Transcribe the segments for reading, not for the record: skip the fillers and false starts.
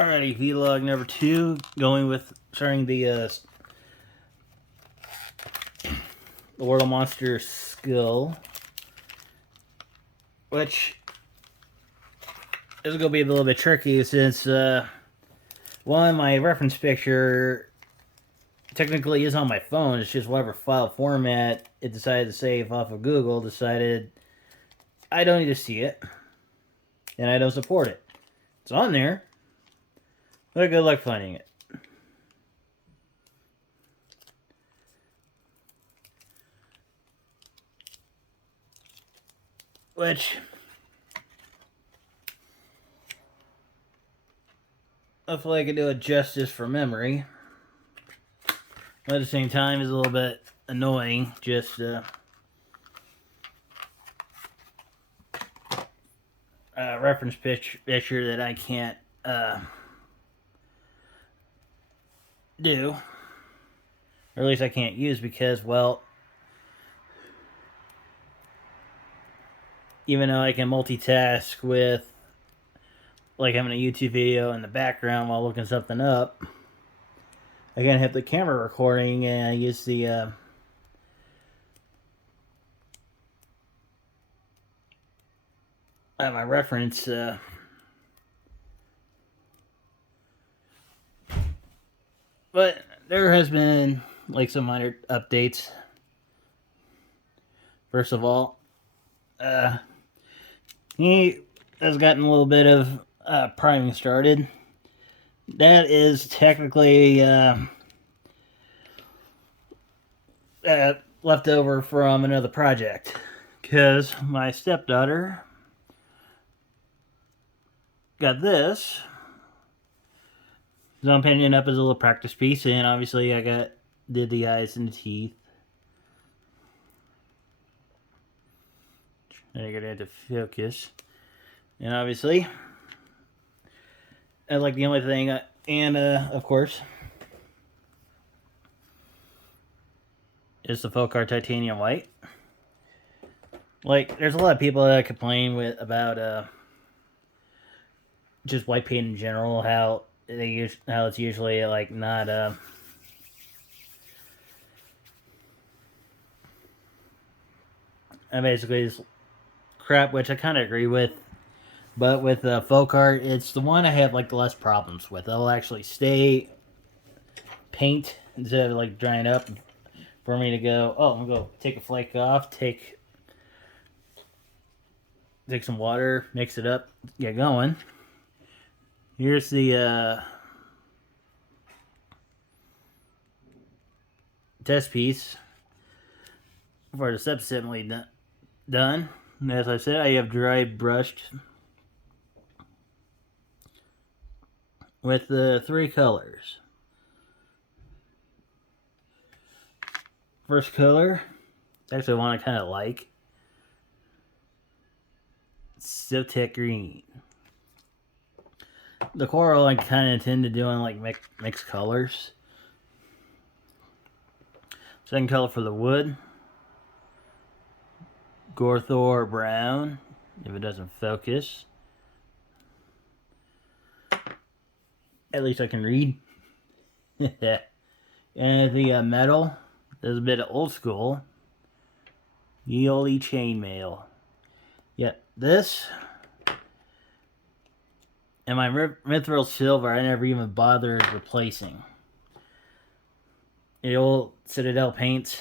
Alrighty, vlog number 2, going with starting the World of Monsters skill, which is going to be a little bit tricky since one, my reference picture technically is on my phone. It's just whatever file format it decided to save off of Google decided I don't need to see it and I don't support it. It's on there, but good luck finding it. Which, hopefully I can do it justice for memory. But at the same time, it's a little bit annoying. Just reference picture that I can't do. Or at least I can't use because, well, even though I can multitask with like having a YouTube video in the background while looking something up, I can't have the camera recording and I use the my reference but there has been like some minor updates. First of all, he has gotten a little bit of priming started. That is technically left over from another project because my stepdaughter got this. So I'm painting it up as a little practice piece, and obviously I did the eyes and the teeth. Trying to get it to focus. And obviously, I like the only thing, and of course, is the Folk Art Titanium White. Like, there's a lot of people that complain about just white paint in general, how it's usually like not and basically it's crap, which I kind of agree with. But with folk art, it's the one I have like the less problems with. It'll actually stay paint instead of like drying up for me to go, oh, I'm gonna go take a flake off, take some water, mix it up, get going. Here's the test piece for the sub-assembly done. And as I said, I have dry brushed with the 3 colors. First color, it's actually one I kind of like. Siltec Green. The coral I kind of intend to do on like mixed colors. Second color for the wood, Gorthor Brown, if it doesn't focus. At least I can read. And the metal, there's a bit of old school. Yeoli Chainmail. Yep, this and my Mithril Silver I never even bothered replacing. The old Citadel paints.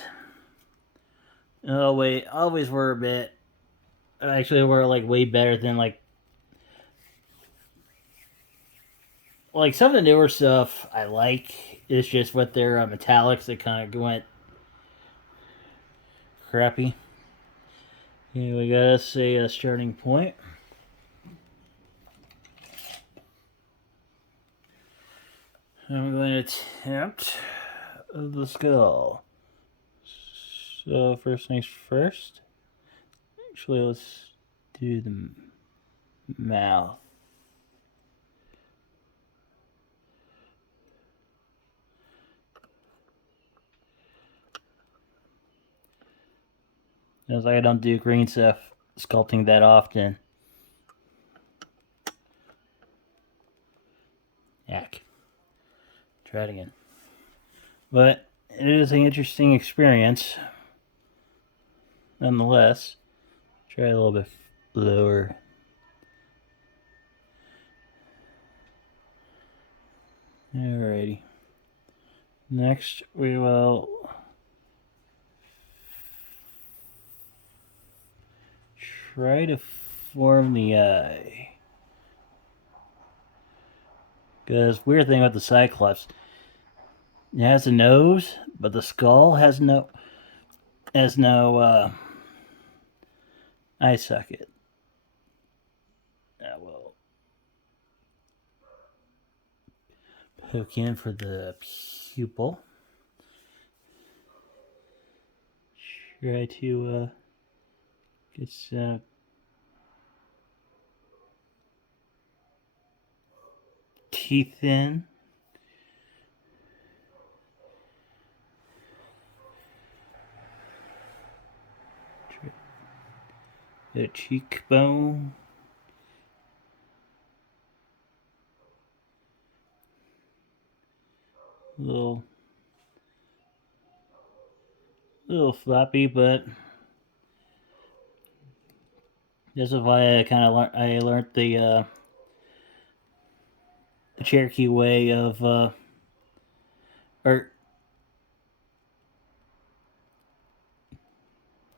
Oh wait, always were a bit. Actually, were like way better than like some of the newer stuff I like. It's just with their metallics that kind of went crappy. Okay, we got us a starting point. I'm going to attempt the skull. So first things first. Actually, let's do the mouth. It's like I don't do green stuff sculpting that often. Heck. Try it again. But it is an interesting experience. Nonetheless. Try a little bit lower. Alrighty. Next, we will try to form the eye. Because weird thing about the Cyclops, it has a nose, but the skull has no eye socket. I will poke in for the pupil. Try to get some teeth in. A cheekbone. Little floppy, but this is why I learned the Cherokee way of or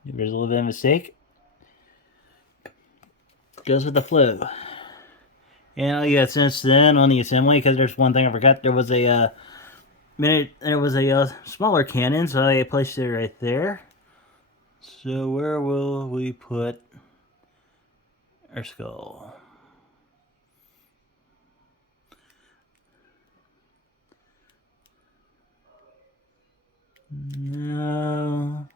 if there's a little bit of a mistake, goes with the flow. And yeah, since then on the assembly, because there's one thing I forgot, there was a smaller cannon, so I placed it right there. So where will we put our skull? No.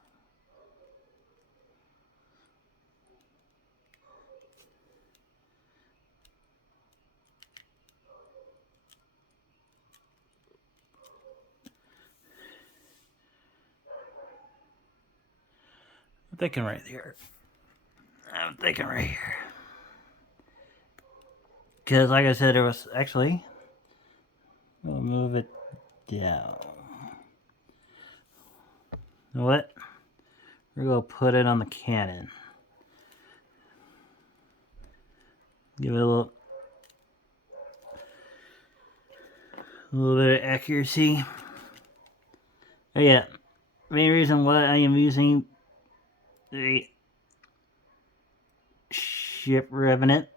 I'm thinking right here. Because, like I said, there was actually. We'll move it down. You know what? We're going to put it on the cannon. Give it a little bit of accuracy. Oh yeah, main reason why I am using the Ship Revenant.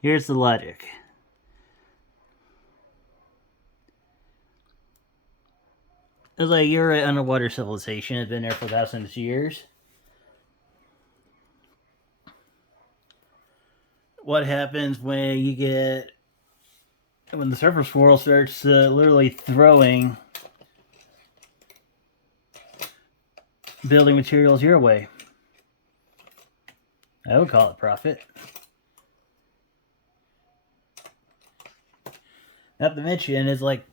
Here's the logic. It's like you're an underwater civilization. It's been there for thousands of years. What happens when the surface world starts literally throwing building materials your way? I would call it profit. Not to mention, it's like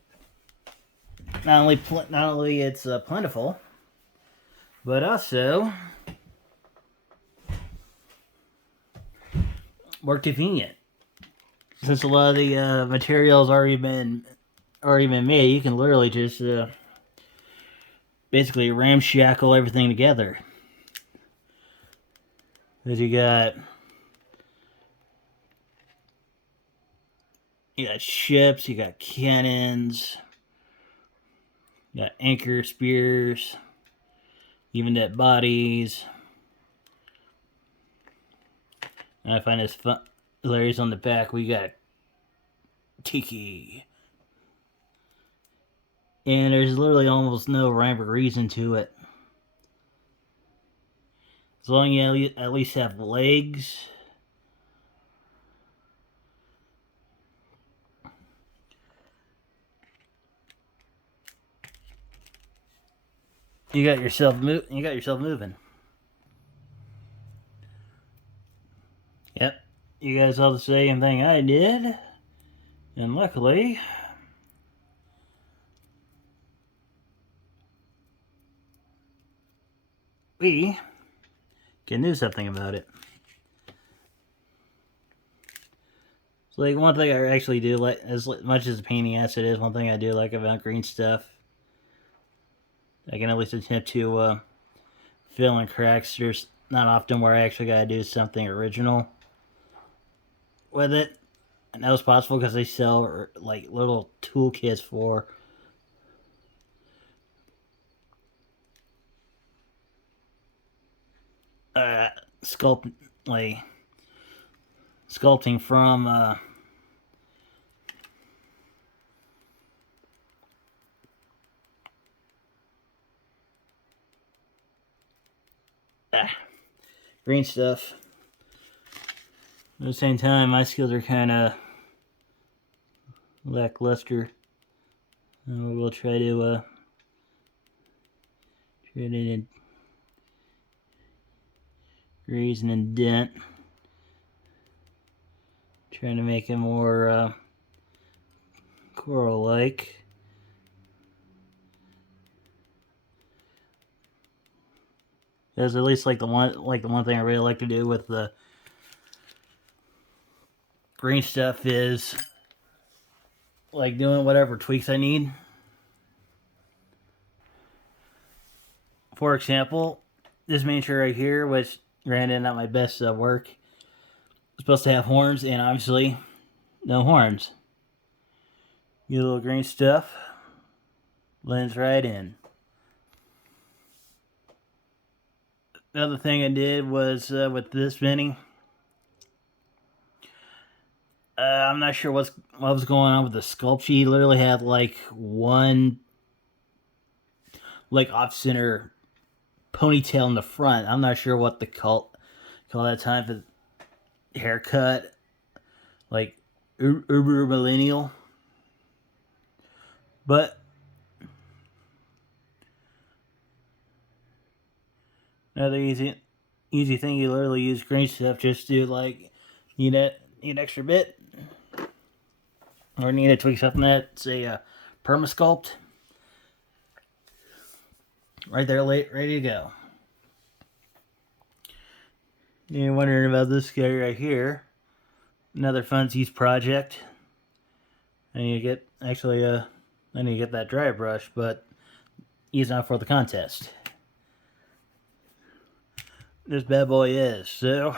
not only it's plentiful, but also more convenient. Since a lot of the materials already been made, you can literally just basically ramshackle everything together. Because you got ships, you got cannons, you got anchor spears, even dead bodies. And I find this fun. Larry's on the back. We got tiki, and there's literally almost no rhyme or reason to it. As long as you at least have legs. You got yourself moving. Yep. You guys saw the same thing I did. And luckily, we can do something about it. So like one thing I actually do like, as much as a pain in the ass it is, one thing I do like about green stuff, I can at least attempt to fill in cracks. There's not often where I actually gotta do something original with it, and that was possible because they sell like little toolkits for uh sculpt like sculpting from green stuff. At the same time, my skills are kind of lackluster. And we'll try to graze and indent, trying to make it more coral-like. That's at least like the one thing I really like to do with the green stuff is like doing whatever tweaks I need. For example, this miniature right here, which granted not my best work, is supposed to have horns, and obviously no horns. Get a little green stuff, blends right in. The other thing I did was with this mini, I'm not sure what was going on with the sculpt. She literally had like one like off-center ponytail in the front. I'm not sure what to call that type of haircut, like uber millennial. But another easy thing, you literally use green stuff just to like need an extra bit, or need to tweak something that's a perma sculpt. Right there, ready to go. You're wondering about this guy right here. Another funsies project. I need to get I need to get that dry brush, but he's not for the contest. This bad boy is, so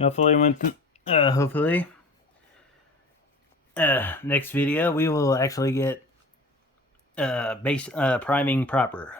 hopefully next video we will actually get base priming proper.